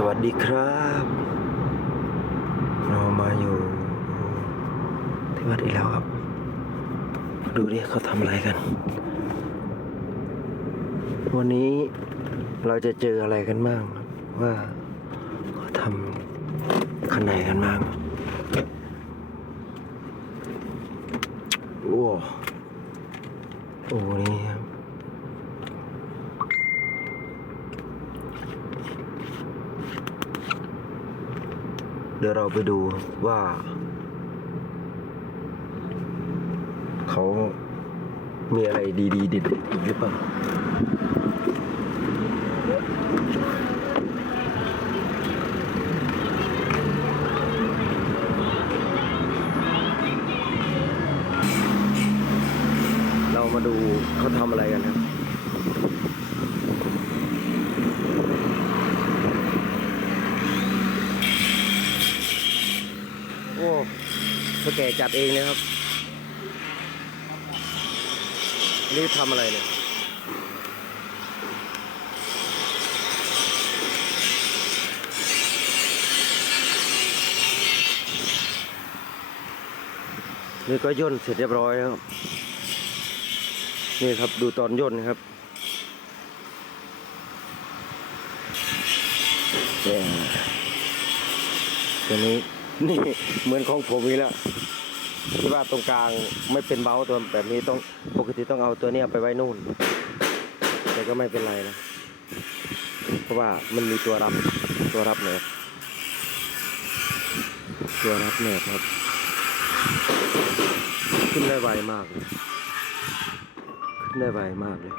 สวัสดีครับ เรามาอยู่ที่วัดอีกแล้วครับ ดูดิเขาทำอะไรกัน วันนี้เราจะเจออะไรกันบ้างครับว่าเขาทำขันไหนกันบ้างโอ้โอ้นี่ครับ เดี๋ยวเราไปดูว่า เขามีอะไรดีๆเด็ดๆอีกหรือเปล่าเรามาดูเขาทำอะไรกันครับ โอ้ สแกจัดเองนะครับนี่ทำอะไรเนี่ยนี่ก็ย่นเสร็จเรียบร้อยครับ นี่ครับดูตอนย่นครับเนี่ยตัวนี้ นี่เหมือนของผมนี่แหละที่ว่าตรงกลางไม่เป็นเบาตัวแบบนี้ต้องปกติต้องเอาตัวเนี้ยไปไว้นู่น แต่ก็ไม่เป็นไรนะ เพราะว่ามันมีตัวรับตัวรับแหนบตัวรับแหนบครับ ขึ้นได้ไวมากเลยขึ้นได้ไวมากเลย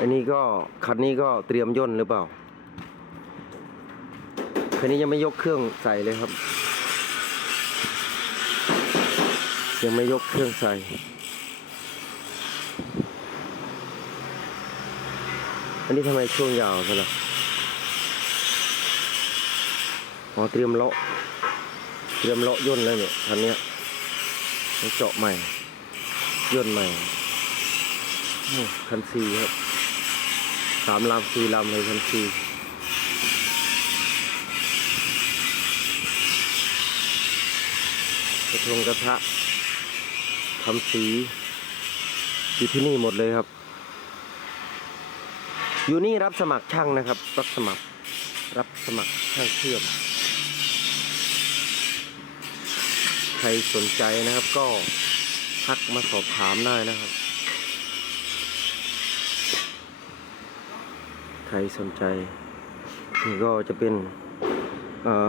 อันนี้ก็คันนี้ก็เตรียมย่นหรือเปล่าคันนี้ยังไม่ยกเครื่องใส่เลยครับ ยังไม่ยกเครื่องใส่ อันนี้ทำไมช่วงยาวกันล่ะอ๋อเตรียมเลาะ เตรียมเลาะย่นแล้วเนี่ยคันเนี้ยเจาะใหม่ ย่นใหม่คันซีครับสามลำสี่ลำเลยคันซีกระทงกระทะ ทำสีอยู่ที่นี่หมดเลยครับ อยู่นี่รับสมัครช่างนะครับ รับสมัคร รับสมัครช่างเชื่อม ใครสนใจนะครับก็ทักมาสอบถามได้นะครับ ใครสนใจนี่ก็จะเป็น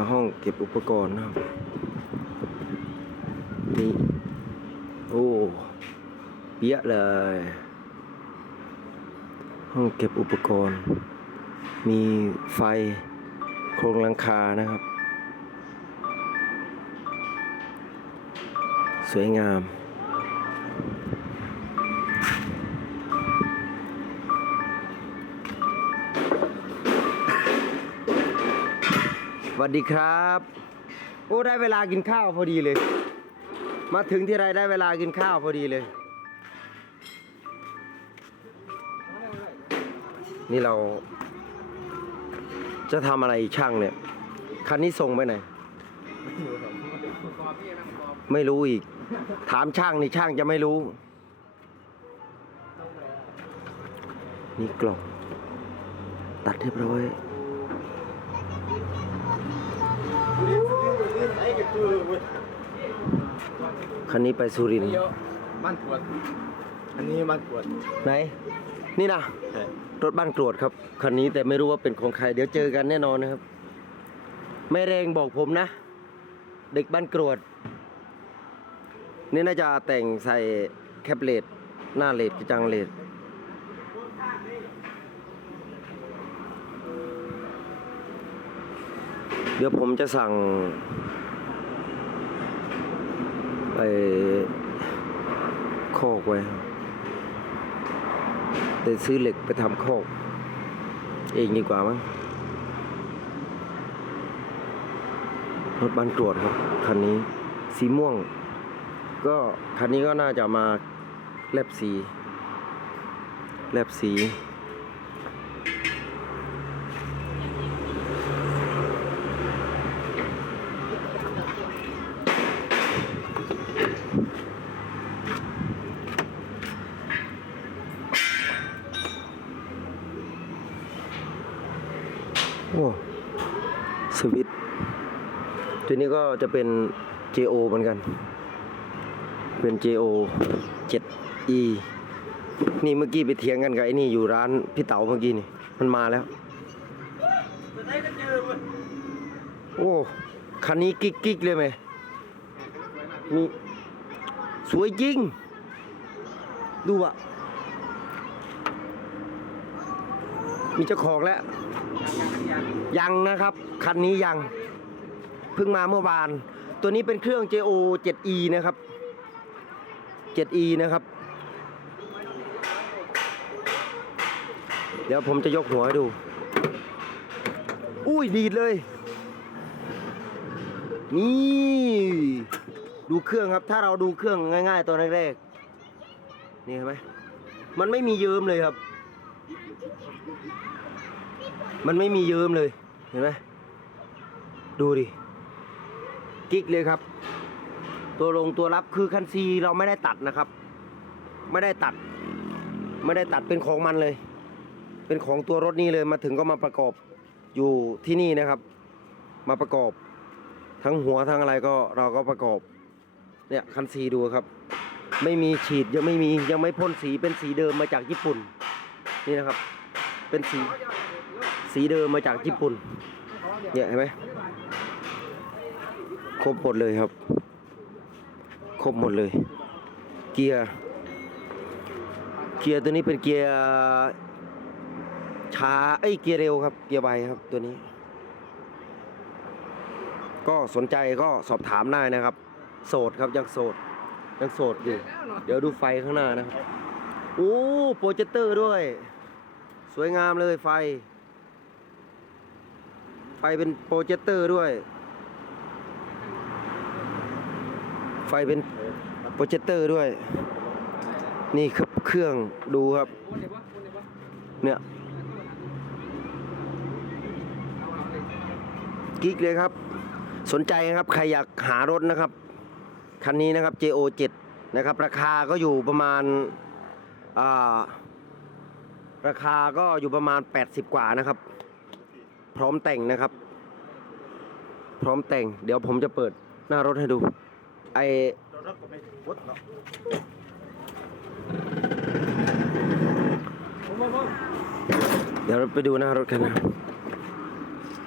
ห้องเก็บอุปกรณ์นะครับนี่ โอ้เปียะเลย ห้องเก็บอุปกรณ์ มีไฟโครงลังคานะครับ สวยงามสวัสดีครับ โอ้ ได้เวลากินข้าวพอดีเลย มาถึงที่ไรได้เวลากินข้าวพอดีเลย นี่เรา จะทำอะไรช่างเนี่ย คันนี้ส่งไปไหน ไม่รู้อีก ถามช่างนี่ช่างจะไม่รู้ นี่กล่อง ตัดเรียบร้อย คันนี้ไปสุรินทร์บ้านกวด อันนี้บ้านกวดไหน นี่นะรถบ้านกรวดครับคันนี้แต่ไม่รู้ว่าเป็นของใครเดี๋ยวเจอกันแน่นอนนะครับ ไม่แรงบอกผมนะ เด็กบ้านกรวด นี่น่าจะแต่งใส่แคปเลตหน้าเลดกระจังเลดเดี๋ยวผมจะสั่ง ไอ้คอกไว้แต่ซื้อเหล็กไปทำคอก เองดีกว่ามั้งรถบ้านกรวดครับคันนี้สีม่วง ก็คันนี้ก็น่าจะมาแลบสี แลบสี โอ้ส วิตตัวนี้ก็จะเป็น JO เหมือนกัน เป็น JO 7E นี่เมื่อกี้ไปเถียงกันกับไอ้นี่อยู่ร้านพี่เต๋าเมื่อกี้นี่ มันมาแล้ว โอ้ คันนี้กิ๊กกิ๊กเลยไหมมีสวยจริง ดูอะ มีเจ้าของแล้ว ยังนะครับ คันนี้ยัง เพิ่งมาเมื่อวาน ตัวนี้เป็นเครื่อง JO 7E นะครับ 7E นะครับ เดี๋ยวผมจะยกหัวให้ดู อุ้ยดีดเลย นี่ ดูเครื่องครับ ถ้าเราดูเครื่องง่าย ๆ ตัวแรกๆนี่เห็นไหมมันไม่มีเยิ้มเลยครับ มันไม่มีเยิ้มเลยเห็นไหมดูดิกิ๊กเลยครับ ตัวลงตัวรับคือคันซีเราไม่ได้ตัดนะครับ ไม่ได้ตัด ไม่ได้ตัดเป็นของมันเลย เป็นของตัวรถนี้เลยมาถึงก็มาประกอบอยู่ที่นี่นะครับ มาประกอบ ทั้งหัวทั้งอะไรก็เราก็ประกอบ เนี่ยคันซีดูครับ ไม่มีฉีดยังไม่มียังไม่พ่นสีเป็นสีเดิมมาจากญี่ปุ่น นี่นะครับ เป็นสี สีเดิมมาจากญี่ปุ่น เนี่ยเห็นไหมครบหมดเลยครับ ครบหมดเลย เกียร์ เกียร์ตัวนี้เป็นเกียร์ช้าเอ้เกียร์เร็วครับ เกียร์ไวครับตัวนี้ ก็สนใจก็สอบถามได้นะครับ โสดครับยังโสดยังโสดอยู่ เดี๋ยวดูไฟข้างหน้านะครับ โอ้โปรเจคเตอร์ด้วย สวยงามเลยไฟ ฟเป็นโปรเจคเตอร์ด้วย ไฟเป็นโปรเจคเตอร์ด้วย นี่ครับเครื่องดูครับ เนี่ยกิ๊กเลยครับ สนใจครับ ใครอยากหารถนะครับ คันนี้นะครับ JO 7 นะครับ ราคาก็อยู่ประมาณอ่าราคาก็อยู่ประมาณ 80 กว่านะครับ พร้อมแต่งนะครับ พร้อมแต่ง เดี๋ยวผมจะเปิดหน้ารถให้ดู ไอเดี๋ยวเราไปดูหน้ารถกันนะ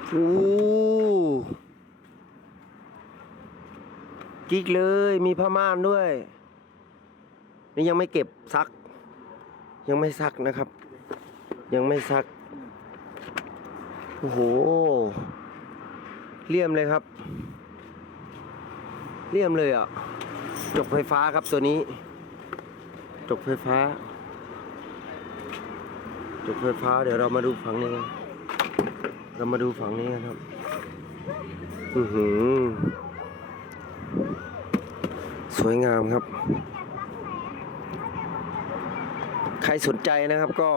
โอ้กิ๊กเลยมีผ้าม่านด้วย นี่ยังไม่เก็บซัก ยังไม่ซักนะครับ ยังไม่ซัก โอ้โห เลี่ยมเลยครับ เลี่ยมเลยอะ จกไฟฟ้าครับตัวนี้ จกไฟฟ้า จกไฟฟ้าเดี๋ยวเรามาดูฝั่งนี้กันเรามาดูฝั่งนี้กันครับ อือหือ สวยงามครับ ใครสนใจนะครับก็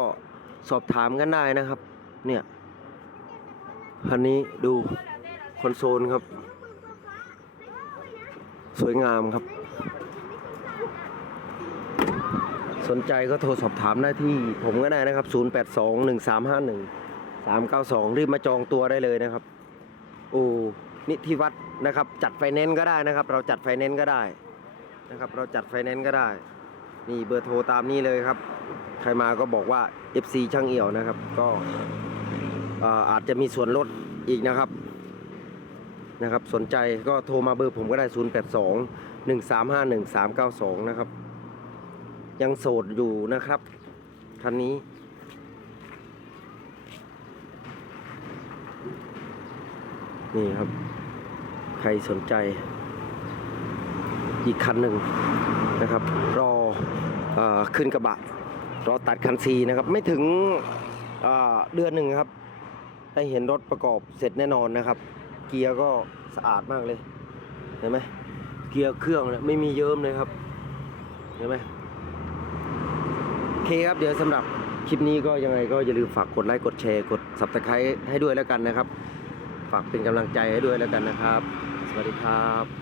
สอบถามกันได้นะครับ เนี่ย คันนี้ดูคอนโซลครับ สวยงามครับ สนใจก็โทรสอบถามได้ที่ผมก็ได้นะครับ 0821351392 รีบมาจองตัวได้เลยนะครับ โอ้นิธิวัฒน์นะครับ จัดไฟแนนซ์ก็ได้นะครับ เราจัดไฟแนนซ์ก็ได้นะครับ เราจัดไฟแนนซ์ก็ได้ นี่เบอร์โทรตามนี้เลยครับ ใครมาก็บอกว่า FC ช่างเอี่ยวนะครับ ก็ อาจจะมีส่วนลดอีกนะครับนะครับ สนใจก็โทรมาเบอร์ผมก็ได้ 082 135 1392 นะครับ ยังโสดอยู่นะครับคันนี้ นี่ครับ ใครสนใจ อีกคันหนึ่งนะครับ รออขึ้นกระบะ รอตัดคันซีนะครับ ไม่ถึงเดือนหนึ่งครับ ได้เห็นรถประกอบเสร็จแน่นอนนะครับ เกียร์ก็สะอาดมากเลยเห็นไหมเกียร์เครื่องเนี่ยไม่มีเยิ้มเลยครับเห็นไหมโอเคครับเดี๋ยวสำหรับคลิปนี้ก็ยังไงก็อย่าลืมฝากกดไลค์กดแชร์กด s ับ s c r i b e ให้ด้วยแล้วกันนะครับ ฝากเป็นกำลังใจให้ด้วยแล้วกันนะครับ สวัสดีครับ